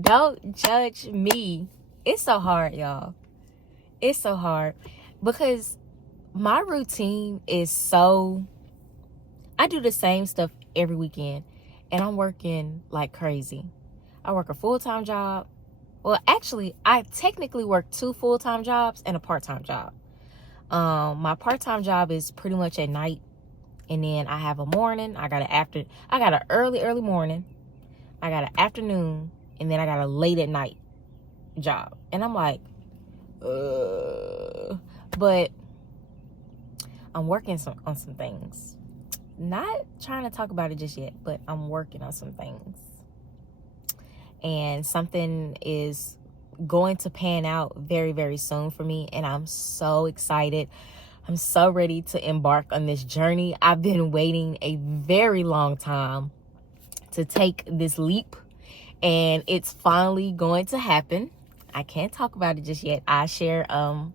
Don't judge me. It's so hard, y'all. It's so hard because my routine is so, I do the same stuff every weekend and I'm working like crazy. I work a full-time job. Well, actually, I technically work 2 full-time jobs and a part-time job. My part-time job is pretty much at night, and then I have a morning. I got an early morning. I got an afternoon, and then I got a late at night job. And I'm like, but I'm working on some things. Not trying to talk about it just yet, but I'm working on some things. And something is going to pan out very, very soon for me. And I'm so excited. I'm so ready to embark on this journey. I've been waiting a very long time to take this leap. And it's finally going to happen. I can't talk about it just yet. I share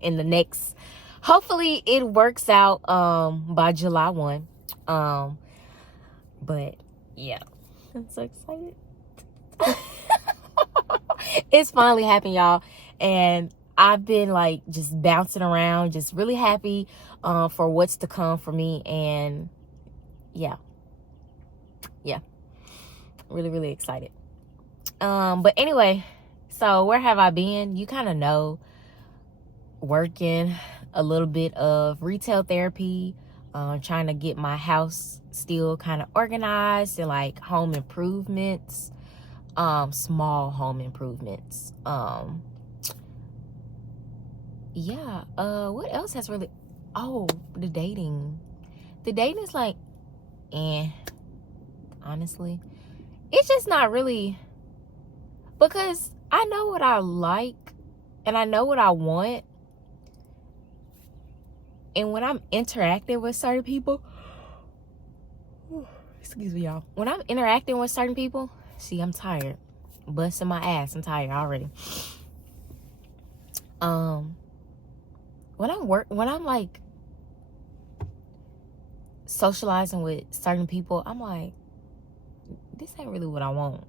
in the next, hopefully it works out by July 1. But yeah, I'm so excited. It's finally happened, y'all, and I've been like just bouncing around, just really happy for what's to come for me. And yeah, really, really excited. But anyway, so where have I been? You kind of know, working a little bit of retail therapy, trying to get my house still kind of organized, and like home improvements, small home improvements. What else has really, the dating is like, honestly, it's just not really, because I know what I like and I know what I want. And when I'm interacting with certain people, excuse me, y'all. When I'm interacting with certain people, see, I'm tired. Busting my ass. I'm tired already. When I'm like socializing with certain people, I'm like, this ain't really what I want.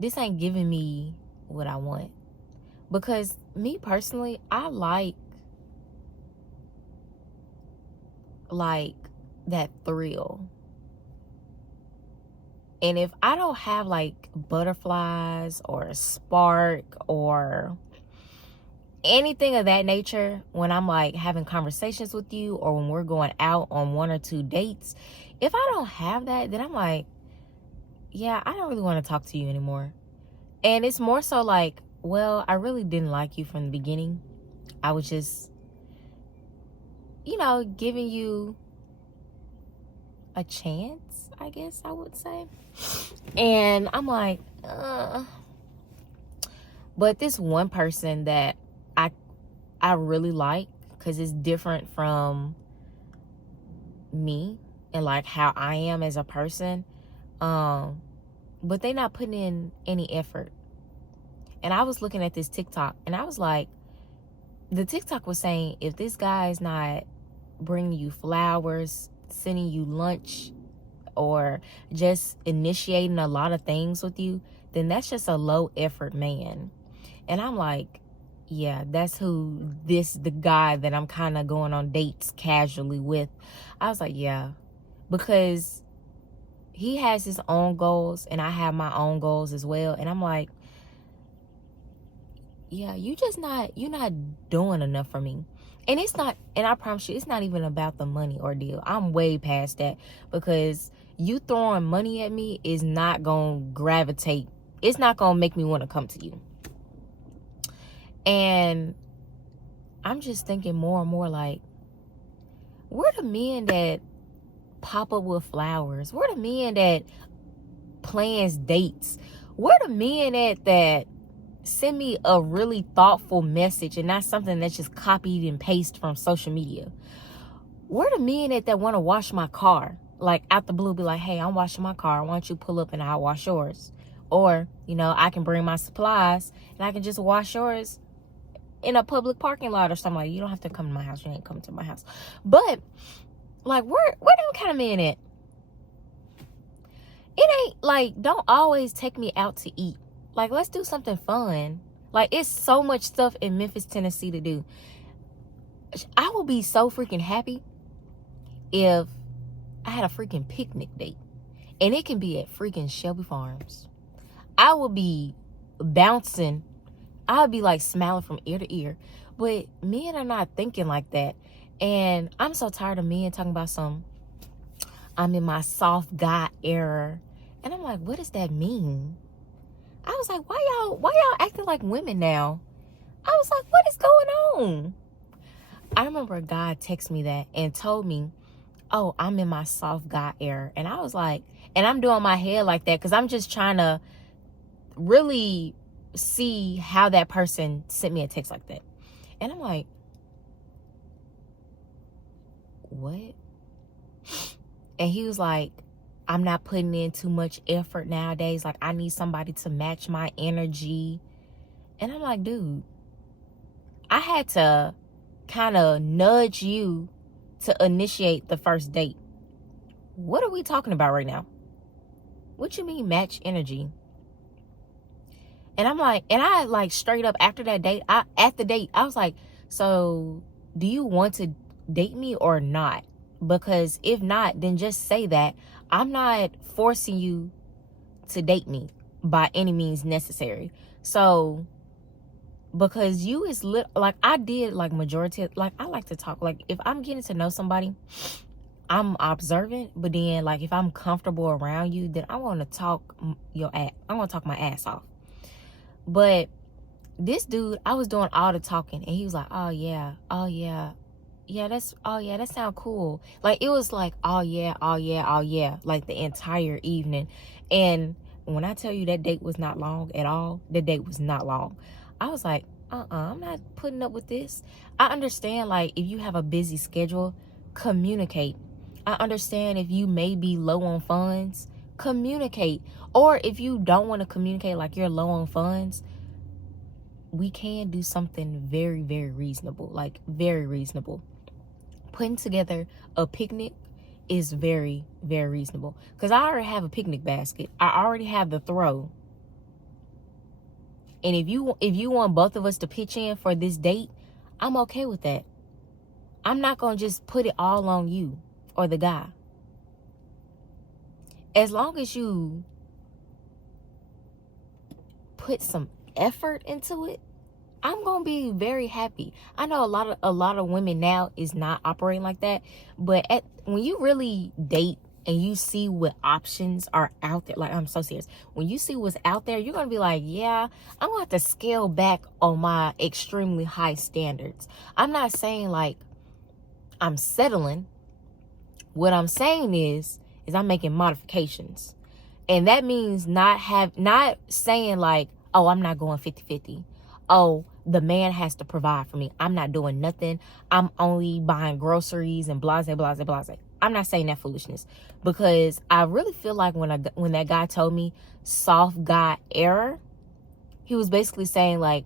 This ain't giving me what I want. Because me personally, I like that thrill. And if I don't have like butterflies or a spark or anything of that nature when I'm like having conversations with you, or when we're going out on 1 or 2 dates, if I don't have that, then I'm like, yeah, I don't really want to talk to you anymore. And it's more so like, well, I really didn't like you from the beginning. I was just, giving you a chance, I guess I would say. And I'm like, but this one person that I really like, because it's different from me and like how I am as a person, but they not putting in any effort. And I was looking at this TikTok, and I was like, the TikTok was saying, if this guy is not bringing you flowers, sending you lunch, or just initiating a lot of things with you, then that's just a low effort man. And I'm like, yeah, that's the guy that I'm kind of going on dates casually with. I was like, yeah, because he has his own goals and I have my own goals as well. And I'm like, yeah, you're not doing enough for me. And it's not, and I promise you, it's not even about the money ordeal. I'm way past that, because you throwing money at me is not going to gravitate. It's not going to make me want to come to you. And I'm just thinking more and more like, where the men that pop up with flowers? Where the men that plans dates? Where the men that send me a really thoughtful message and not something that's just copied and pasted from social media? Where the men that want to wash my car? Like out the blue, be like, hey, I'm washing my car. Why don't you pull up and I'll wash yours? Or, I can bring my supplies and I can just wash yours in a public parking lot or something. Like, you don't have to come to my house. You ain't coming to my house. But like, where them kind of men at? It ain't like, don't always take me out to eat. Like, let's do something fun. Like, it's so much stuff in Memphis, Tennessee to do. I would be so freaking happy if I had a freaking picnic date. And it can be at freaking Shelby Farms. I would be bouncing. I would be like smiling from ear to ear. But men are not thinking like that. And I'm so tired of men talking about I'm in my soft guy era. And I'm like, what does that mean? I was like, why y'all acting like women now? I was like, what is going on? I remember a guy text me that and told me, oh, I'm in my soft guy era. And I was like, and I'm doing my head like that because I'm just trying to really see how that person sent me a text like that. And I'm like, what? And he was like, I'm not putting in too much effort nowadays. Like, I need somebody to match my energy. And I'm like, dude, I had to kind of nudge you to initiate the first date. What are we talking about right now? What you mean match energy? And I'm like, and I like straight up after that date, I was like, so do you want to date me or not? Because if not, then just say that. I'm not forcing you to date me by any means necessary. So, because you is like, I did like majority, like I like to talk. Like if I'm getting to know somebody, I'm observant. But then like if I'm comfortable around you, then I want to talk I want to talk my ass off. But this dude, I was doing all the talking, and he was like, oh yeah, that sounds cool. Like it was like, oh yeah, like the entire evening. And when I tell you that date was not long at all, the date was not long. I was like, I'm not putting up with this. I understand, like, if you have a busy schedule, communicate. I understand if you may be low on funds, communicate. Or if you don't want to communicate, like you're low on funds, we can do something very, very reasonable. Like, very reasonable. Putting together a picnic is very, very reasonable. Because I already have a picnic basket. I already have the throw. And if you want both of us to pitch in for this date, I'm okay with that. I'm not going to just put it all on you or the guy. As long as you put some effort into it, I'm going to be very happy. I know a lot of women now is not operating like that, but when you really date and you see what options are out there, like, I'm so serious. When you see what's out there, you're going to be like, yeah, I'm going to have to scale back on my extremely high standards. I'm not saying like I'm settling. What I'm saying is I'm making modifications. And that means not saying like, oh, I'm not going 50-50. Oh, the man has to provide for me. I'm not doing nothing. I'm only buying groceries and blase, blase, blase. I'm not saying that foolishness, because I really feel like when that guy told me soft guy error, he was basically saying like,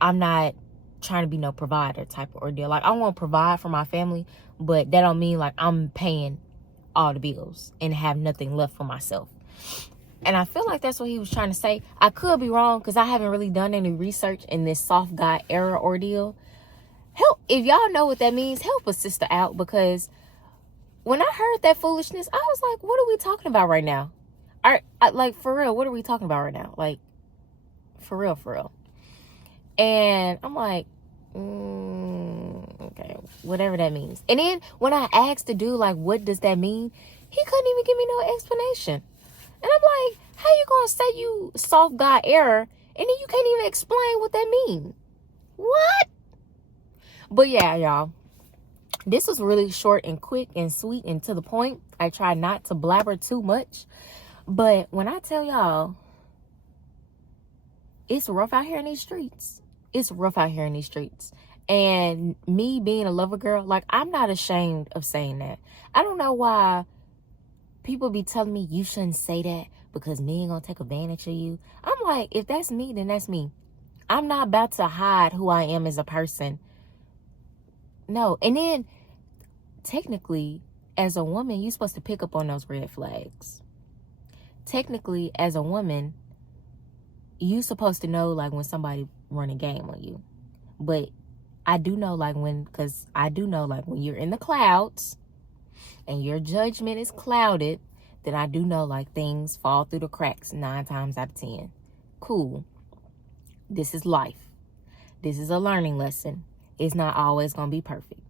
I'm not trying to be no provider type of ordeal. Like, I want to provide for my family, but that don't mean like I'm paying all the bills and have nothing left for myself. And I feel like that's what he was trying to say. I could be wrong because I haven't really done any research in this soft guy error ordeal. Help, if y'all know what that means, help a sister out, because when I heard that foolishness, I was like, what are we talking about right now? Like, for real, what are we talking about right now? Like, for real. And I'm like, okay, whatever that means. And then when I asked the dude, like, what does that mean? He couldn't even give me no explanation. And I'm like, how you gonna say you soft guy error and then you can't even explain what that means? What? But yeah, y'all, this was really short and quick and sweet and to the point. I try not to blabber too much. But when I tell y'all, it's rough out here in these streets. It's rough out here in these streets. And me being a lover girl, like, I'm not ashamed of saying that. I don't know why people be telling me you shouldn't say that because men gonna take advantage of you. I'm like, if that's me, then that's me. I'm not about to hide who I am as a person. No. And then technically, as a woman, you're supposed to pick up on those red flags. Technically, as a woman, you supposed to know like when somebody run a game on you. But I do know like when you're in the clouds and your judgment is clouded, then I do know like things fall through the cracks 9 times out of 10. Cool. This is life. This is a learning lesson. It's not always going to be perfect.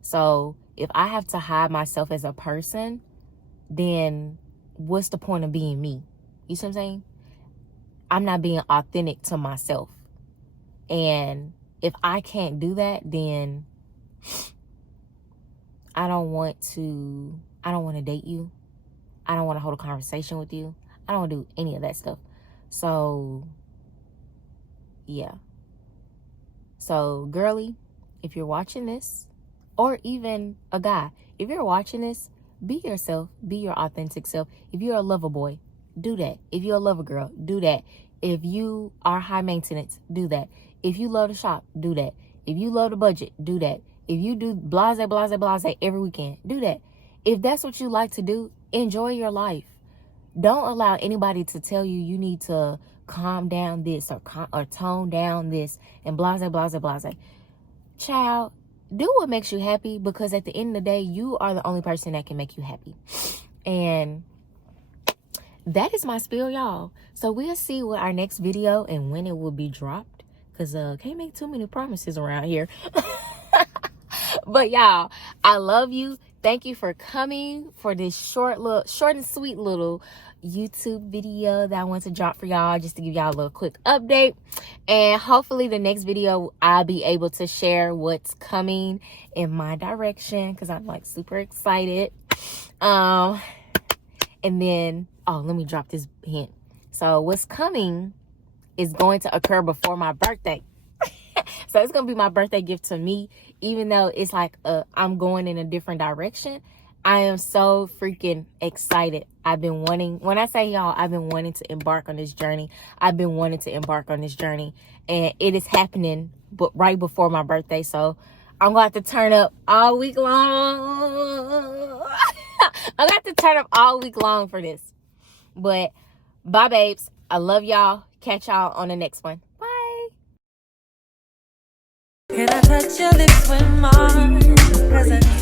So if I have to hide myself as a person, then what's the point of being me? You see what I'm saying? I'm not being authentic to myself. And if I can't do that, then I don't want to date you. I don't want to hold a conversation with you. I don't want to do any of that stuff. So, yeah. So, girly, if you're watching this, or even a guy, if you're watching this, be yourself. Be your authentic self. If you're a lover boy, do that. If you're a lover girl, do that. If you are high maintenance, do that. If you love to shop, do that. If you love the budget, do that. If you do blase every weekend, do that. If that's what you like to do, enjoy your life. Don't allow anybody to tell you you need to calm down this or tone down this and blase. Child, do what makes you happy, because at the end of the day, you are the only person that can make you happy. And that is my spiel, y'all. So we'll see what our next video and when it will be dropped, because can't make too many promises around here. But y'all, I love you. Thank you for coming for this short and sweet little YouTube video that I want to drop for y'all, just to give y'all a little quick update. And hopefully the next video I'll be able to share what's coming in my direction, because I'm like super excited. And then, oh, let me drop this hint. So what's coming is going to occur before my birthday. So it's going to be my birthday gift to me, even though it's like I'm going in a different direction. I am so freaking excited. When I say y'all, I've been wanting to embark on this journey. And it is happening right before my birthday. So I'm going to have to turn up all week long. I'm going to have to turn up all week long for this. But bye, babes. I love y'all. Catch y'all on the next one. Bye. Can I touch your lips when mine?